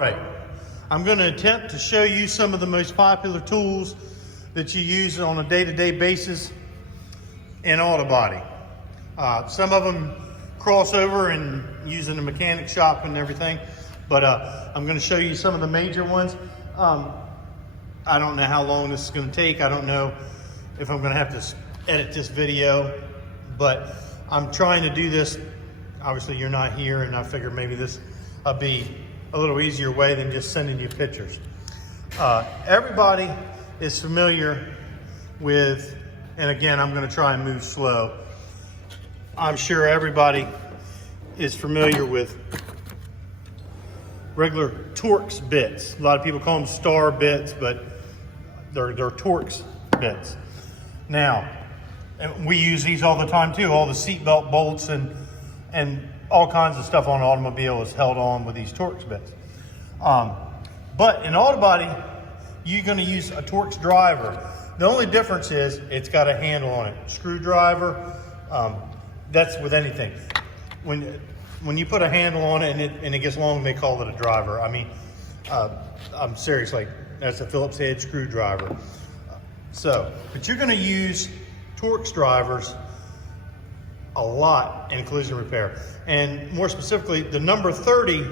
Right. I'm going to attempt to show you some of the most popular tools that you use on a day-to-day basis in Autobody. Some of them cross over and use in the mechanic shop and everything, but I'm going to show you some of the major ones. I don't know how long this is going to take. I don't know if I'm going to have to edit this video, but I'm trying to do this. Obviously you're not here, and I figured maybe this will be a little easier way than just sending you pictures. Everybody is familiar with, and again, I'm going to try and move slow. I'm sure everybody is familiar with regular Torx bits. A lot of people call them star bits, but they're Torx bits. Now, and we use these all the time too. All the seatbelt bolts and all kinds of stuff on an automobile is held on with these Torx bits. But in Autobody, you're going to use a Torx driver. The only difference is it's got a handle on it. Screwdriver, that's with anything. When you put a handle on it and it gets long, they call it a driver. I mean, I'm serious, like that's a Phillips head screwdriver. But you're going to use Torx drivers a lot in collision repair. And more specifically, the number 30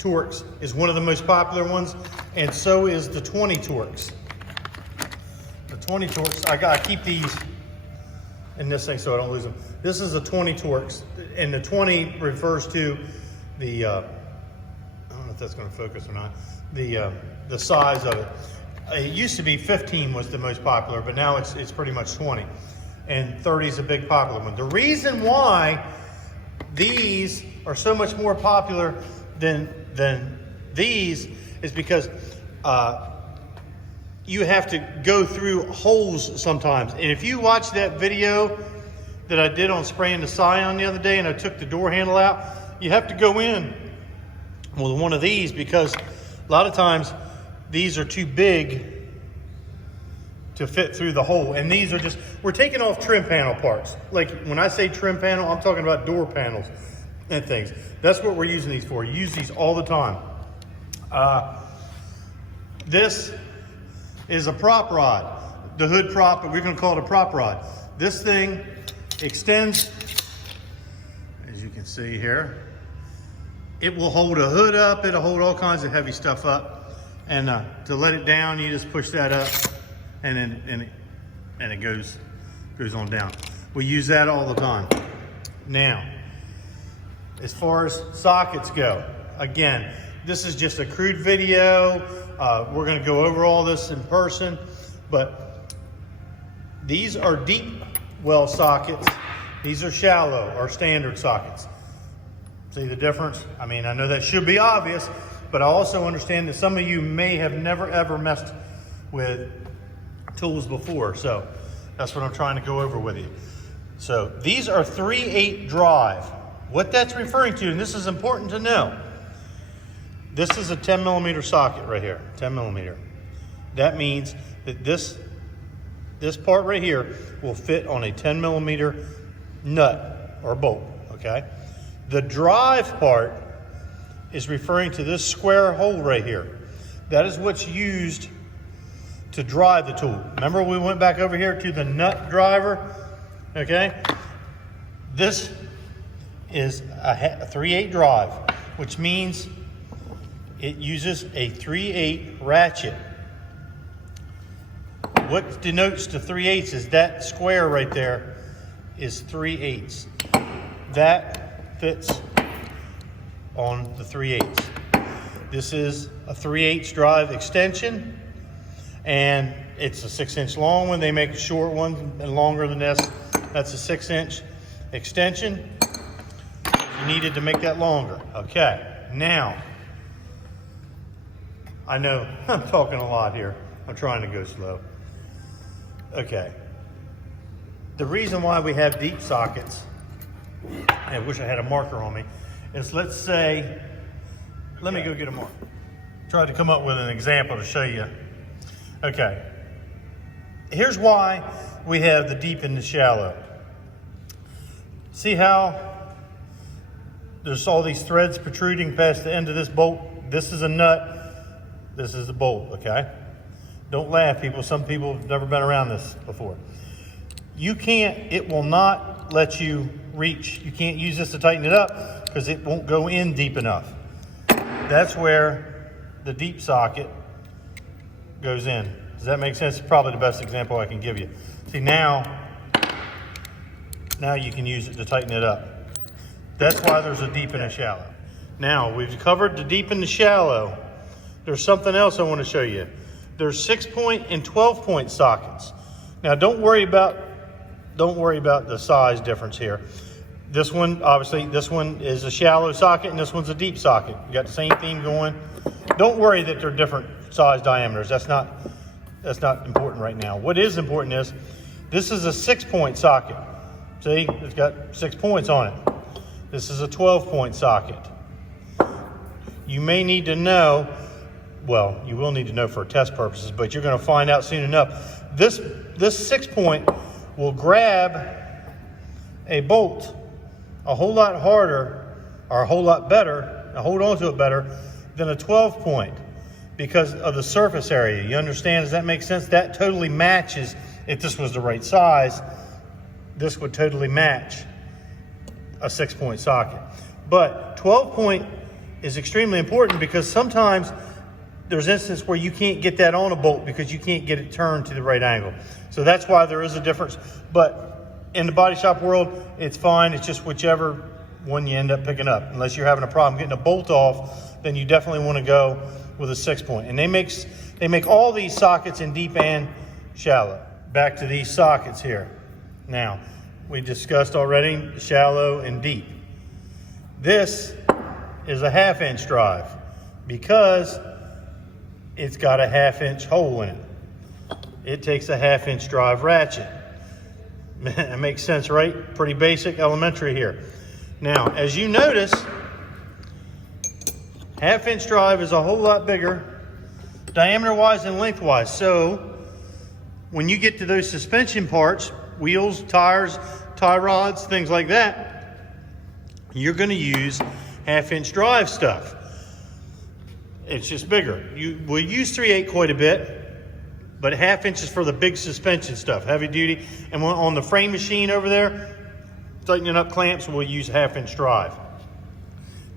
Torx is one of the most popular ones, and so is the 20 Torx. The 20 Torx, I keep these in this thing so I don't lose them. This is a 20 Torx, and the 20 refers to the, I don't know if that's going to focus or not, the size of it. It used to be 15 was the most popular, but now it's pretty much 20. And 30 is a big popular one. The reason why these are so much more popular than these is because you have to go through holes sometimes. And if you watch that video that I did on spraying the Scion the other day and I took the door handle out, you have to go in with one of these because a lot of times these are too big to fit through the hole. And these are just, we're taking off trim panel parts. Like when I say trim panel, I'm talking about door panels and things. That's what we're using these for. You use these all the time. This is a prop rod, the hood prop, but we're gonna call it a prop rod. This thing extends, as you can see here. It will hold a hood up, it'll hold all kinds of heavy stuff up. And to let it down, you just push that up and it goes on down. We use that all the time. Now, as far as sockets go, again, this is just a crude video. We're gonna go over all this in person, but these are deep well sockets. These are shallow or standard sockets. See the difference? I mean, I know that should be obvious, but I also understand that some of you may have never ever messed with tools before. So that's what I'm trying to go over with you. So these are 3/8 drive. What that's referring to, and this is important to know, this is a 10 millimeter socket right here, 10 millimeter. That means that this part right here will fit on a 10 millimeter nut or bolt, okay? The drive part is referring to this square hole right here. That is what's used to drive the tool. Remember we went back over here to the nut driver, okay? This is a 3/8 drive, which means it uses a 3/8 ratchet. What denotes the 3/8 is that square right there is 3/8. That fits on the 3/8. This is a 3/8 drive extension, and it's a 6-inch long one. They make a short one and longer than this. That's a 6-inch extension. You needed to make that longer. Okay, now, I know I'm talking a lot here. I'm trying to go slow. Okay, the reason why we have deep sockets, I wish I had a marker on me, is let's say, let me go get a marker. Tried to come up with an example to show you. Okay, here's why we have the deep and the shallow. See how there's all these threads protruding past the end of this bolt this is a nut, this is a bolt, okay? Don't laugh, people. Some people have never been around this before. You can't, it will not let you reach. You can't use this to tighten it up because it won't go in deep enough. That's where the deep socket goes in. Does that make sense? It's probably the best example I can give you. See, now you can use it to tighten it up. That's why there's a deep and a shallow. Now, we've covered the deep and the shallow. There's something else I want to show you. There's 6-point and 12-point sockets. Now, don't worry about the size difference here. This one, obviously, this one is a shallow socket and this one's a deep socket. You got the same theme going. Don't worry that they're different size diameters. That's not important right now. What is important is this is a 6-point socket. See, it's got 6 points on it. This is a 12-point socket. You may need to know, well, you will need to know for test purposes, but you're going to find out soon enough. This 6-point will grab a bolt a whole lot harder, or a whole lot better, and hold on to it better than a 12-point because of the surface area. You understand? Does that make sense? That totally matches. If this was the right size, this would totally match a 6-point socket. But 12-point is extremely important because sometimes there's instances where you can't get that on a bolt because you can't get it turned to the right angle. So that's why there is a difference. But in the body shop world, it's fine. It's just whichever one you end up picking up. Unless you're having a problem getting a bolt off, then you definitely want to go with a 6-point. And they make all these sockets in deep and shallow. Back to these sockets here. Now, we discussed already shallow and deep. This is a 1/2-inch drive because it's got a 1/2-inch hole in it. It takes a 1/2-inch drive ratchet. That makes sense, right? Pretty basic, elementary here. Now, as you notice, 1/2-inch drive is a whole lot bigger, diameter-wise and lengthwise. So, when you get to those suspension parts, wheels, tires, tie rods, things like that, you're going to use 1/2-inch drive stuff. It's just bigger. We'll use 3/8 quite a bit, but 1/2-inch is for the big suspension stuff, heavy duty. And on the frame machine over there, tightening up clamps, we'll use 1/2-inch drive.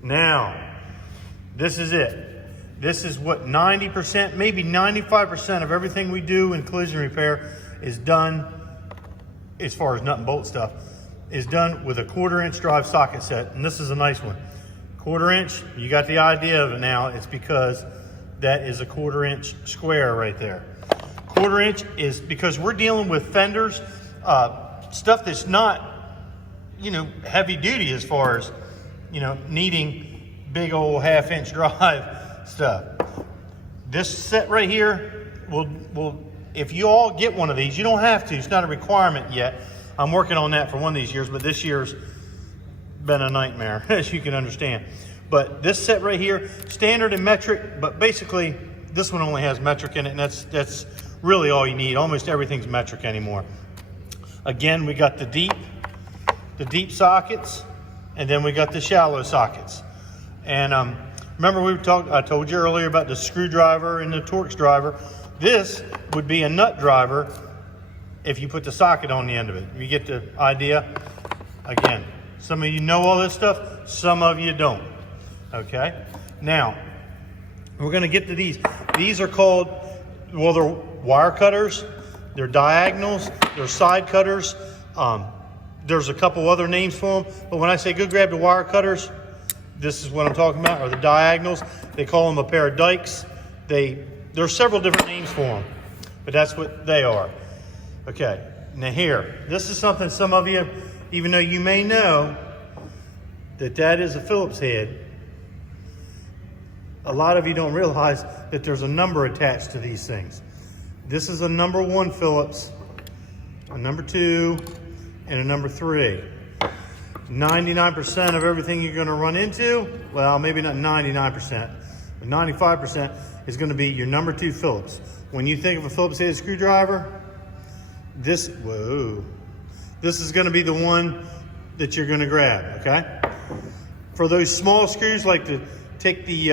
Now, this is it. This is what 90%, maybe 95% of everything we do in collision repair is done, as far as nut and bolt stuff, is done with a 1/4-inch drive socket set. And this is a nice one. 1/4-inch, you got the idea of it now. It's because that is a 1/4-inch square right there. 1/4-inch is because we're dealing with fenders, stuff that's not, heavy duty as far as, needing big old 1/2-inch drive stuff. This set right here will, if you all get one of these, you don't have to, it's not a requirement yet. I'm working on that for one of these years, but this year's been a nightmare, as you can understand. But this set right here, standard and metric, but basically this one only has metric in it, and that's really all you need. Almost everything's metric anymore. Again, we got the deep sockets, and then we got the shallow sockets. And remember I told you earlier about the screwdriver and the Torx driver. This would be a nut driver if you put the socket on the end of it. You get the idea? Again, some of you know all this stuff, some of you don't. Okay? Now, we're going to get to these. These are called, well, they're wire cutters, they're diagonals, they're side cutters. There's a couple other names for them, but when I say go grab the wire cutters, this is what I'm talking about, or the diagonals. They call them a pair of dikes. There's several different names for them, but that's what they are. Okay, now here, this is something some of you, even though you may know that is a Phillips head, a lot of you don't realize that there's a number attached to these things. This is a number 1 Phillips, a number 2, and a number 3. 99% of everything you're going to run into, well, maybe not 99%, but 95% is going to be your number 2 Phillips. When you think of a Phillips head screwdriver, this is going to be the one that you're going to grab, okay? For those small screws, like to take the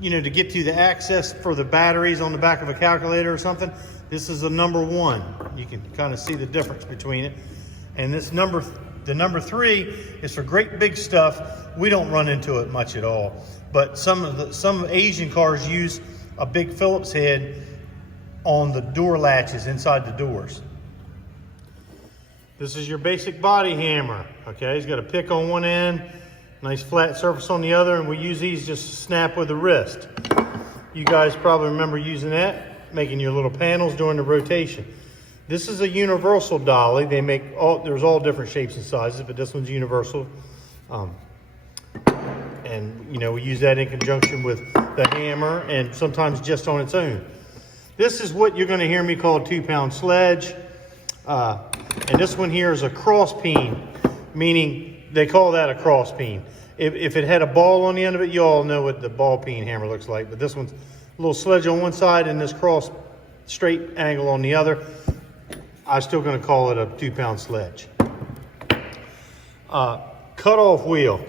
you know, to get to the access for the batteries on the back of a calculator or something, this is a number 1. You can kind of see the difference between it. And this the number 3 is for great big stuff. We don't run into it much at all. But some Asian cars use a big Phillips head on the door latches inside the doors. This is your basic body hammer. Okay, it's got a pick on one end, nice flat surface on the other, and we use these just to snap with the wrist. You guys probably remember using that, making your little panels during the rotation. This is a universal dolly. They make there's all different shapes and sizes, but this one's universal. And you know, we use that in conjunction with the hammer and sometimes just on its own. This is what you're going to hear me call a 2-pound sledge. And this one here is a cross peen, meaning they call that a cross peen. If it had a ball on the end of it, you all know what the ball peen hammer looks like. But this one's a little sledge on one side and this cross straight angle on the other. I'm still going to call it a 2-pound sledge. Cut-off wheel.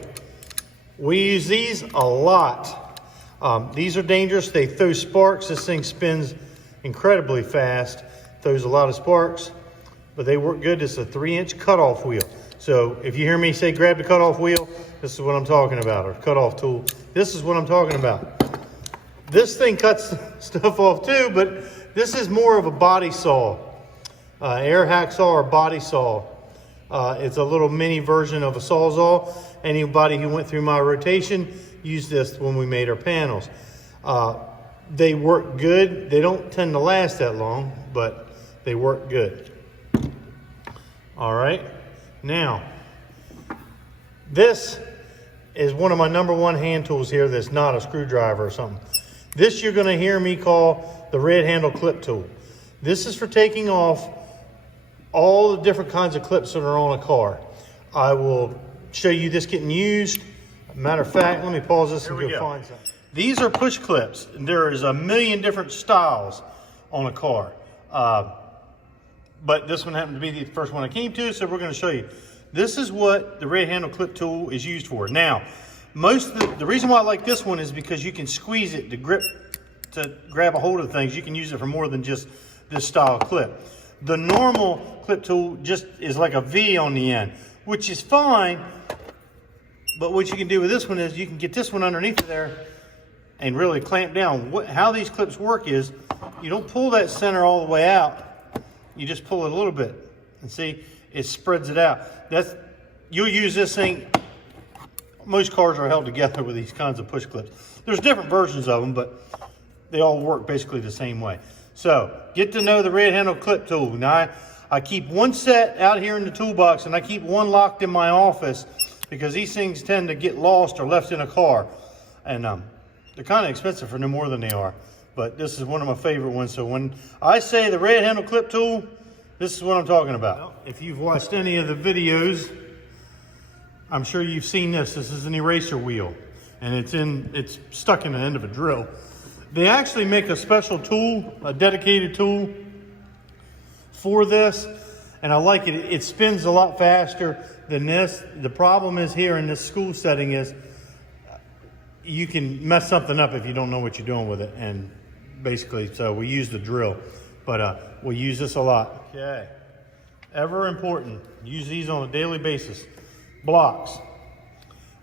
We use these a lot. These are dangerous. They throw sparks. This thing spins incredibly fast. Throws a lot of sparks, but they work good. It's a 3-inch cutoff wheel. So if you hear me say grab the cutoff wheel, this is what I'm talking about, or cutoff tool. This is what I'm talking about. This thing cuts stuff off too, but this is more of a body saw. Air hacksaw or body saw. It's a little mini version of a Sawzall. Anybody who went through my rotation used this when we made our panels. They work good. They don't tend to last that long, but they work good. All right. Now, this is one of my number 1 hand tools here that's not a screwdriver or something. This you're going to hear me call the red handle clip tool. This is for taking off all the different kinds of clips that are on a car. I will show you this getting used. Matter of fact, let me pause this and go find some. These are push clips. There is a million different styles on a car. But this one happened to be the first one I came to, so we're going to show you. This is what the red handle clip tool is used for. Now, the reason why I like this one is because you can squeeze it to grab a hold of things. You can use it for more than just this style clip. The normal clip tool just is like a V on the end, which is fine. But what you can do with this one is you can get this one underneath there and really clamp down. How these clips work is you don't pull that center all the way out. You just pull it a little bit and see, it spreads it out. You'll use this thing. Most cars are held together with these kinds of push clips. There's different versions of them, but they all work basically the same way. So get to know the red handle clip tool. Now I keep one set out here in the toolbox and I keep one locked in my office because these things tend to get lost or left in a car. And they're kind of expensive for no more than they are. But this is one of my favorite ones. So when I say the red handle clip tool, this is what I'm talking about. Well, if you've watched any of the videos, I'm sure you've seen this. This is an eraser wheel, and it's stuck in the end of a drill. They actually make a special tool, a dedicated tool for this, and I like it. It spins a lot faster than this. The problem is here in this school setting is you can mess something up if you don't know what you're doing with it, and basically, so we use the drill, but we use this a lot. Okay, ever important, use these on a daily basis. Blocks.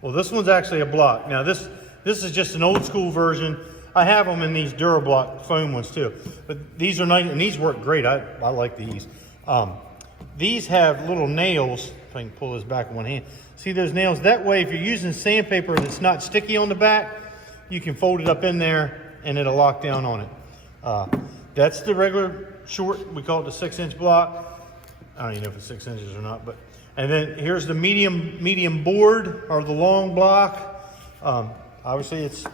Well, this one's actually a block. Now this is just an old school version. I have them in these Durablock foam ones too, but these are nice and these work great. I like these. These have little nails. If I can pull this back in one hand. See those nails? That way, if you're using sandpaper that's not sticky on the back, you can fold it up in there and it'll lock down on it. That's the regular short, we call it the 6-inch block. I don't even know if it's 6 inches or not, but, and then here's the medium board or the long block. Obviously it's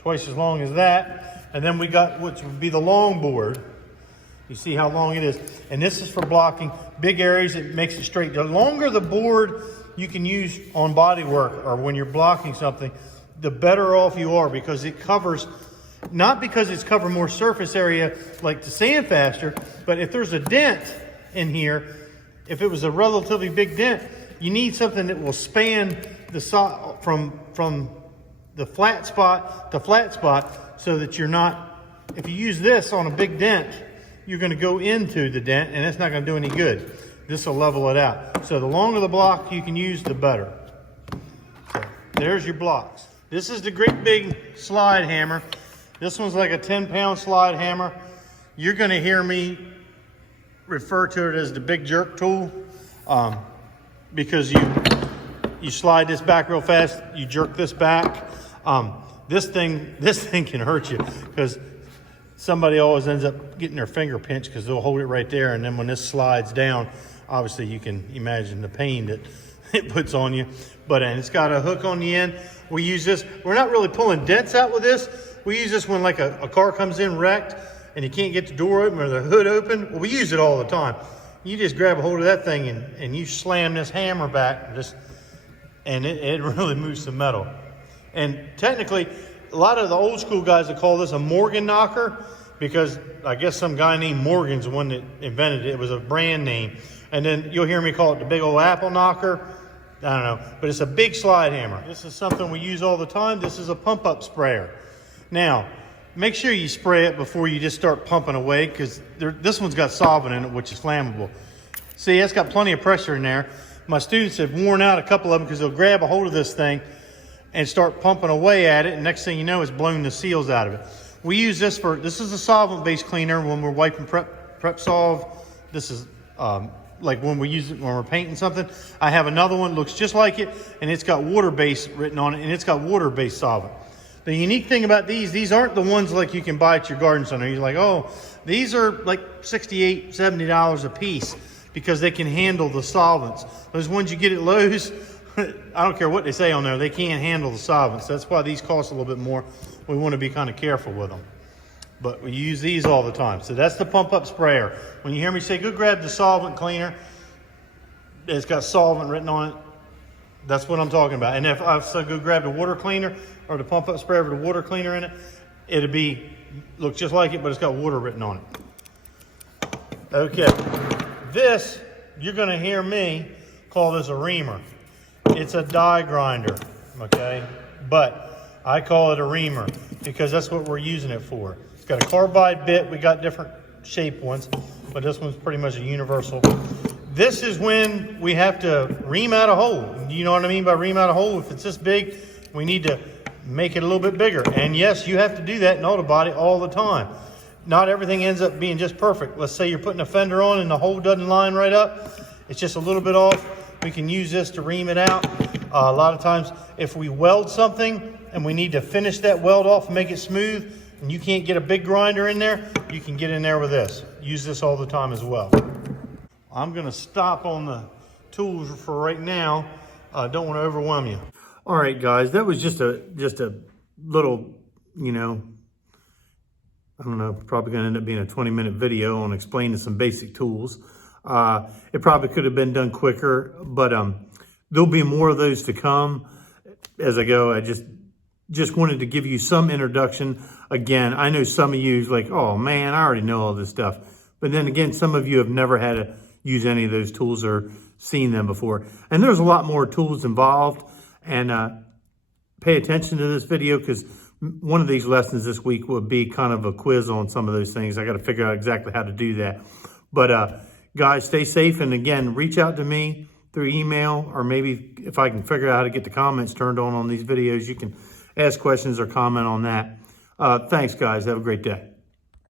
twice as long as that. And then we got what would be the long board. You see how long it is. And this is for blocking big areas. It makes it straight. The longer the board you can use on body work or when you're blocking something, the better off you are because it covers, not because it's covered more surface area like the sand faster, but if there's a dent in here, if it was a relatively big dent, you need something that will span the from flat spot to flat spot, so that you're not, if you use this on a big dent, you're going to go into the dent and it's not going to do any good. This will level it out. So the longer the block you can use, the better. So there's your blocks. This is the great big slide hammer. This one's like a 10-pound slide hammer. You're going to hear me refer to it as the big jerk tool, because you slide this back real fast, you jerk this back. This thing can hurt you, because somebody always ends up getting their finger pinched, because they'll hold it right there, and then when this slides down, obviously you can imagine the pain that it puts on you. But and it's got a hook on the end. We use this, we're not really pulling dents out with this. We use this when like a car comes in wrecked and you can't get the door open or the hood open. Well, we use it all the time. You just grab a hold of that thing and you slam this hammer back, and it really moves the metal. And technically, a lot of the old school guys would call this a Morgan knocker, because I guess some guy named Morgan's the one that invented it. It was a brand name. And then you'll hear me call it the big old apple knocker. I don't know, but it's a big slide hammer. This is something we use all the time. This is a pump-up sprayer. Now, make sure you spray it before you just start pumping away, because this one's got solvent in it, which is flammable. See, it's got plenty of pressure in there. My students have worn out a couple of them, because they'll grab a hold of this thing and start pumping away at it, and next thing you know, it's blown the seals out of it. We use this this is a solvent-based cleaner when we're wiping prep solve. This is like when we use it when we're painting something. I have another one looks just like it, and it's got water-based written on it, and it's got water-based solvent. The unique thing about these aren't the ones like you can buy at your garden center. You're like, oh, these are like $68, $70 a piece, because they can handle the solvents. Those ones you get at Lowe's, I don't care what they say on there, they can't handle the solvents. That's why these cost a little bit more. We want to be kind of careful with them. But we use these all the time. So that's the pump-up sprayer. When you hear me say, go grab the solvent cleaner, it's got solvent written on it, that's what I'm talking about. And if I go grab the water cleaner or the pump-up sprayer with the water cleaner in it, it'll look just like it, but it's got water written on it. Okay, this, you're going to hear me call this a reamer. It's a die grinder, okay? But I call it a reamer because that's what we're using it for. It's got a carbide bit. We got different shape ones, but this one's pretty much a universal. This is when we have to ream out a hole. You know what I mean by ream out a hole? If it's this big, we need to make it a little bit bigger. And yes, you have to do that in Autobody all the time. Not everything ends up being just perfect. Let's say you're putting a fender on and the hole doesn't line right up. It's just a little bit off. We can use this to ream it out. A lot of times, if we weld something and we need to finish that weld off and make it smooth, and you can't get a big grinder in there, you can get in there with this. Use this all the time as well. I'm gonna stop on the tools for right now. Don't want to overwhelm you. All right, guys, that was just a little, you know, I don't know, probably gonna end up being a 20-minute video on explaining some basic tools. It probably could have been done quicker, but there'll be more of those to come as I go. I just wanted to give you some introduction. Again, I know some of you is like, oh man, I already know all this stuff. But then again, some of you have never had to use any of those tools or seen them before. And there's a lot more tools involved. And pay attention to this video, because one of these lessons this week will be kind of a quiz on some of those things. I got to figure out exactly how to do that. But guys, stay safe. And again, reach out to me through email, or maybe if I can figure out how to get the comments turned on these videos, you can ask questions or comment on that. Thanks, guys. Have a great day.